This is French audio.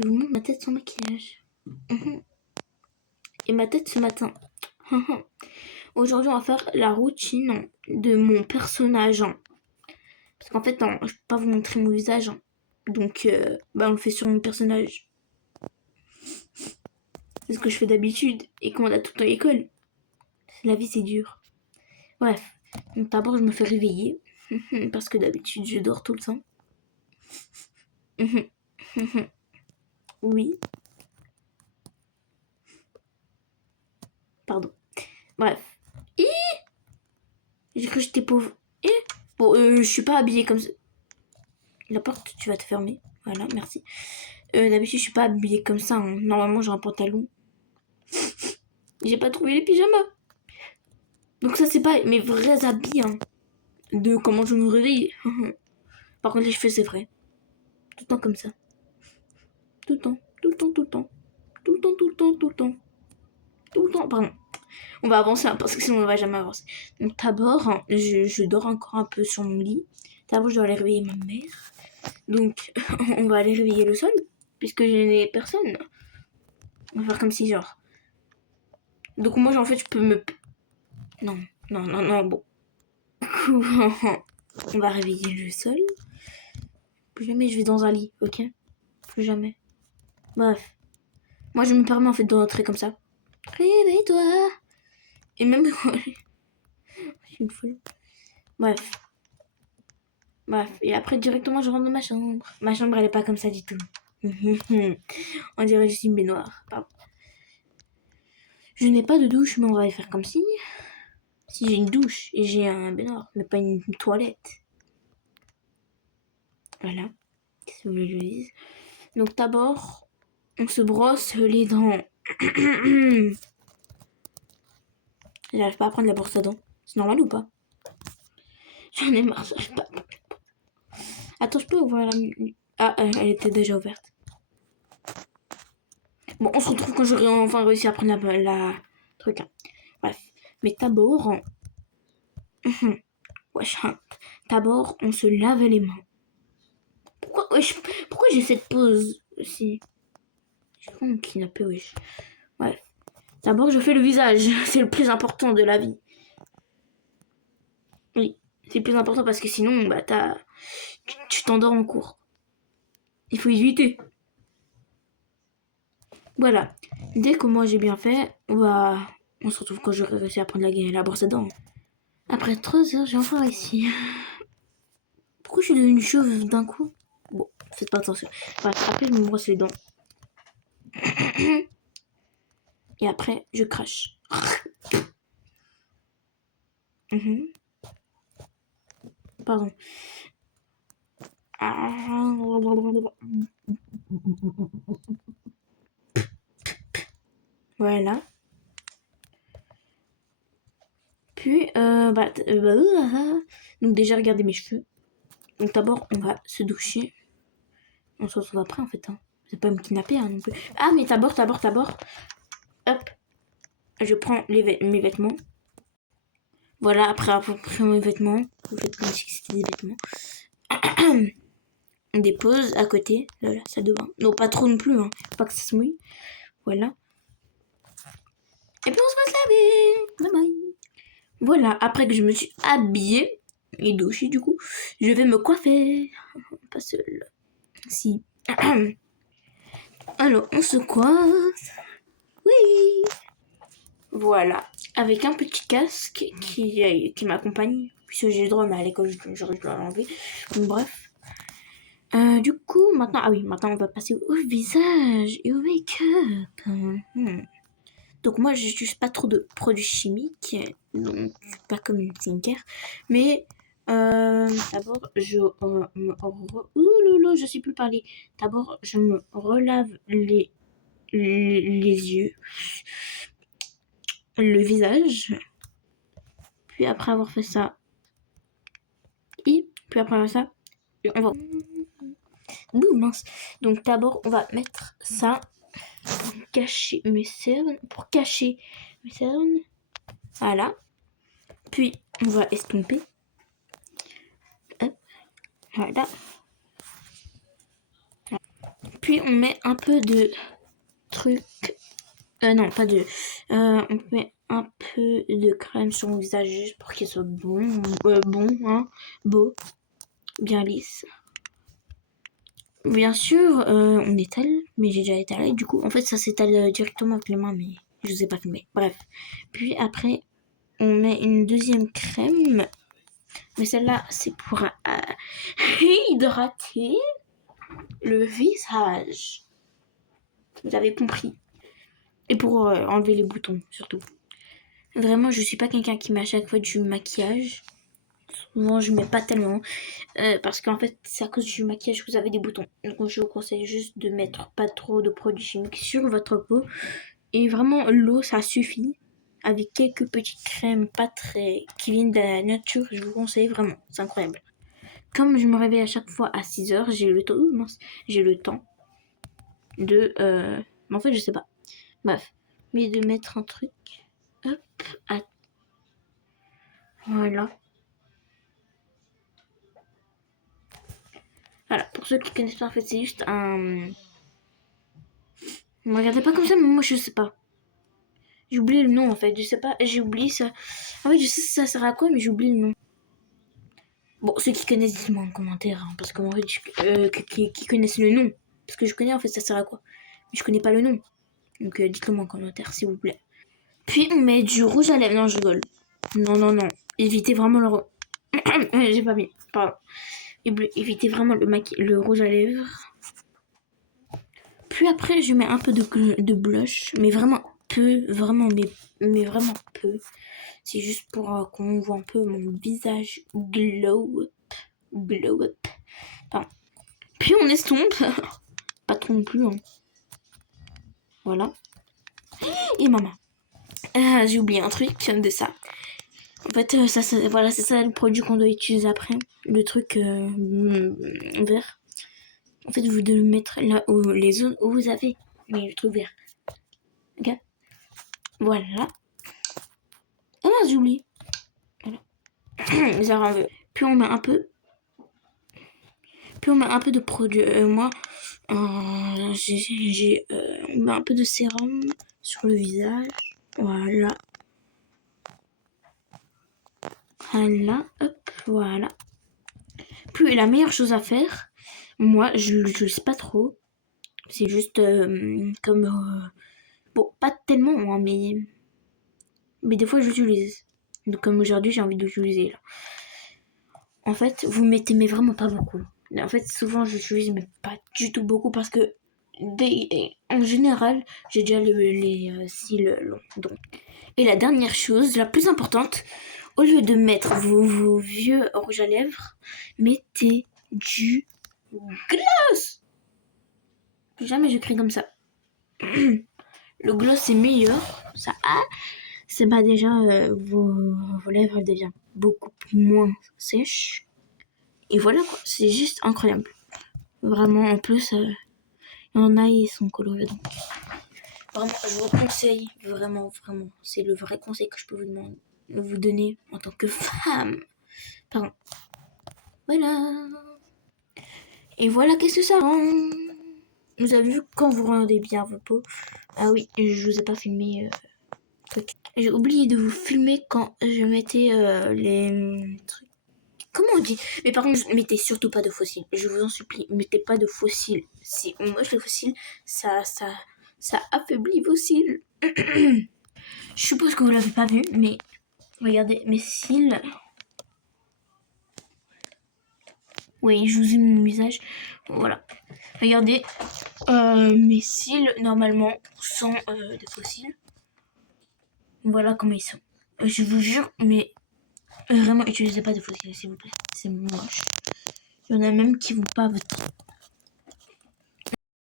Je vous montre ma tête sans maquillage. Et ma tête ce matin. Aujourd'hui, on va faire la routine de mon personnage. Parce qu'en fait, je ne peux pas vous montrer mon visage. Donc, on le fait sur mon personnage. C'est ce que je fais d'habitude. Et quand on a tout le temps à l'école. La vie, c'est dur. Bref. Donc, d'abord, je me fais réveiller. Parce que d'habitude, je dors tout le temps. Oui. Pardon. Bref. J'ai cru que j'étais pauvre. Bon, je suis pas habillée comme ça. La porte, tu vas te fermer. Voilà, merci. D'habitude, je suis pas habillée comme ça. Normalement, j'ai un pantalon. J'ai pas trouvé les pyjamas. Donc ça, c'est pas mes vrais habits de comment je me réveille. Par contre, les cheveux, c'est vrai. Tout le temps comme ça. Tout le temps, tout le temps, tout le temps. Tout le temps, tout le temps, tout le temps. Tout le temps, pardon. On va avancer parce que sinon on va jamais avancer. Donc d'abord, je dors encore un peu sur mon lit. D'abord, je dois aller réveiller ma mère. Donc, on va aller réveiller le sol. Puisque je n'ai personne. On va faire comme si genre. Donc moi, en fait, je peux me... Non, bon. On va réveiller le sol. Plus jamais je vais dans un lit, ok? Plus jamais. Bref. Moi, je me permets en fait de rentrer comme ça. Réveille-toi. Et même... je suis une folle. Bref. Et après, directement, je rentre dans ma chambre. Ma chambre, elle est pas comme ça du tout. On dirait que je suis une baignoire. Pardon. Je n'ai pas de douche, mais on va faire comme si... Si j'ai une douche et j'ai un baignoire, mais pas une toilette. Voilà. Qu'est-ce que vous voulez que je dise? Donc d'abord, on se brosse les dents. J'arrive pas à prendre la brosse à dents. C'est normal ou pas? J'en ai marre, j'arrive pas. Attends, je peux ouvrir la... Ah, elle était déjà ouverte. Bon, on se retrouve quand j'aurai enfin réussi à prendre la truc. Bref. Mais d'abord... Wesh, d'abord, on se lave les mains. Pourquoi j'ai cette pause aussi? Je suis kidnappée, wesh. Bref. D'abord, je fais le visage. C'est le plus important de la vie. Oui, c'est le plus important parce que sinon, tu t'endors en cours. Il faut éviter. Voilà. Dès que moi j'ai bien fait, on se retrouve quand j'aurai réussi à prendre la brosse à dents. Après 3 heures, j'ai enfin réussi. Pourquoi je suis devenue chauve d'un coup? Bon, faites pas attention. Après, je me brosse les dents. Et après, je crache. Pardon. Voilà. Puis, donc déjà, regardez mes cheveux. Donc d'abord, on va se doucher. On se retrouve après, en fait. C'est pas me kidnapper, non plus. Ah, mais d'abord. Hop. Je prends mes vêtements. Voilà, après avoir pris mes vêtements, vous faites comme si c'était des vêtements. On dépose à côté. Là, ça devant. Non, pas trop non plus, faut pas que ça se mouille. Voilà. Et puis on se va se laver. Bye bye. Voilà, après que je me suis habillée et douchée du coup, je vais me coiffer. Pas seule. Si. Alors, on se coiffe. Oui. Voilà. Avec un petit casque qui m'accompagne. Puisque j'ai le droit, mais à l'école, j'aurais dû l'enlever. Donc, bref. Du coup, maintenant on va passer au visage et au make-up. Donc moi, j'utilise pas trop de produits chimiques, donc pas comme une skincare. Mais d'abord, je sais plus parler. D'abord, je me relave les yeux, le visage. Puis après avoir fait ça, on va... Ouh, mince. Donc d'abord, on va mettre ça pour cacher mes cernes. Voilà. Puis, on va estomper. Hop. Voilà. Puis on met un peu de truc. Non, pas de. On met un peu de crème sur mon visage juste pour qu'il soit bon, hein, beau, bien lisse. Bien sûr, on étale, mais j'ai déjà étalé. Du coup, en fait, ça s'étale directement avec les mains, mais je vous ai pas filmé. Bref. Puis après, on met une deuxième crème. Mais celle-là, c'est pour hydrater le visage. Vous avez compris. Et pour enlever les boutons, surtout. Vraiment, je suis pas quelqu'un qui met à chaque fois du maquillage. Souvent, je mets pas tellement. Parce qu'en fait, c'est à cause du maquillage que vous avez des boutons. Donc, je vous conseille juste de mettre pas trop de produits chimiques sur votre peau. Et vraiment, l'eau, ça suffit. Avec quelques petites crèmes pas très... qui viennent de la nature, je vous conseille vraiment. C'est incroyable. Comme je me réveille à chaque fois à 6h, j'ai le temps de... Mais en fait, je sais pas. Bref. Mais de mettre un truc. Hop. Voilà. Voilà. Pour ceux qui connaissent pas, en fait, c'est juste un... Ne me regardez pas comme ça, mais moi, je sais pas. J'ai oublié le nom, en fait. Je sais pas. J'ai oublié ça. En fait, je sais ça sert à quoi, mais j'ai oublié le nom. Bon, ceux qui connaissent, dites-moi en commentaire. Hein, parce que en fait, qui connaissent le nom. Parce que je connais, en fait, ça sert à quoi. Mais je connais pas le nom. Donc, dites-le moi en commentaire, s'il vous plaît. Puis, on met du rouge à lèvres. Non, je rigole. Non. Évitez vraiment le... J'ai pas mis. Pardon. Évitez vraiment le rouge à lèvres. Puis après, je mets un peu de blush. Mais vraiment peu. Vraiment, mais vraiment peu. C'est juste pour qu'on voit un peu mon visage glow up. Pardon. Puis on estompe. Pas trop non plus. Hein. Voilà. Et maman. J'ai oublié un truc de ça. En fait, voilà, c'est ça le produit qu'on doit utiliser après. Le truc vert. En fait, vous devez mettre là où les zones où vous avez mis le truc vert. Ok. Voilà. Ah non, j'ai oublié. Voilà. Puis on met un peu. Puis on met un peu de produit. Moi, on met un peu de sérum sur le visage. Voilà. Voilà. Hop. Voilà. Puis la meilleure chose à faire, moi, je l'utilise pas trop. C'est juste comme... bon, pas tellement, hein, mais des fois, j'utilise. Donc, comme aujourd'hui, j'ai envie d'utiliser, là. En fait, vous mettez, mais vraiment pas beaucoup. En fait, souvent, j'utilise, mais pas du tout beaucoup, parce que, en général, j'ai déjà les cils longs. Donc. Et la dernière chose, la plus importante, au lieu de mettre vos vieux rouges à lèvres, mettez du gloss. Jamais j'écris comme ça. Le gloss c'est meilleur. Ça c'est pas déjà vos lèvres deviennent beaucoup moins sèches. Et voilà quoi, c'est juste incroyable. Vraiment en plus, il y en a ils sont colorés donc. Vraiment, je vous conseille vraiment. C'est le vrai conseil que je peux vous donner en tant que femme. Pardon. Voilà. Et voilà qu'est-ce que ça rend. Vous avez vu quand vous rendez bien vos peaux. Ah oui, je vous ai pas filmé. J'ai oublié de vous filmer quand je mettais les trucs. Comment on dit? Mais par contre, mettez surtout pas de fossiles. Je vous en supplie, mettez pas de fossiles. C'est moche les fossiles. Ça affaiblit vos cils. Je suppose que vous l'avez pas vu, mais regardez mes cils. Oui, je vous ai mis mon visage. Voilà. Regardez, mes cils, normalement, sont des fossiles. Voilà comment ils sont. Je vous jure, mais vraiment, utilisez pas de fossiles, s'il vous plaît. C'est moche. Il y en a même qui vous pas votre